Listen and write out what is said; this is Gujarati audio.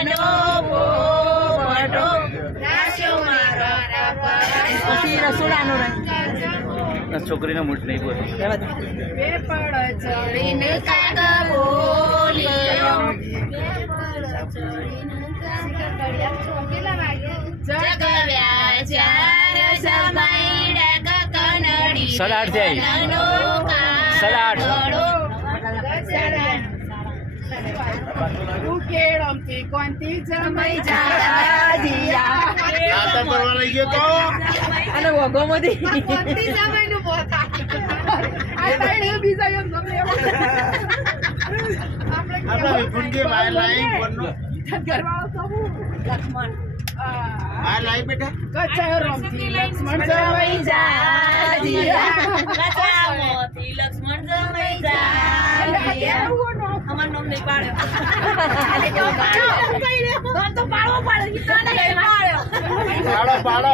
નાનો પોપટો રાસ્યો મારા પછી રસોડાનો છોકરીનો મૂડ નહીં બોલ પેપડ ચડીને કાગ બોલ્યો જગવ્યા ચાર સમય કકનડી 8 ઉકેળમથી કોનથી જમઈ જાડિયા આતા પરવા લઈ ગયો તો અને વગોમથી કોનથી જમઈનું પોતા આ તાણી બીજા એમ ગમે આપણે વિપુનજી વાય લાઈન પરનો ઘરવાળો તો લક્ષ્મણ આ લાઈ બેટા કચારોમથી લક્ષ્મણ જમઈ જાડિયા કચારોમથી લક્ષ્મણ જમઈ જાડિયા અમાર નામ નહીં પાડ્યો અલે જો પાડો તો પાડવો પડે ઈતાને નહીં પાડ્યો પાડો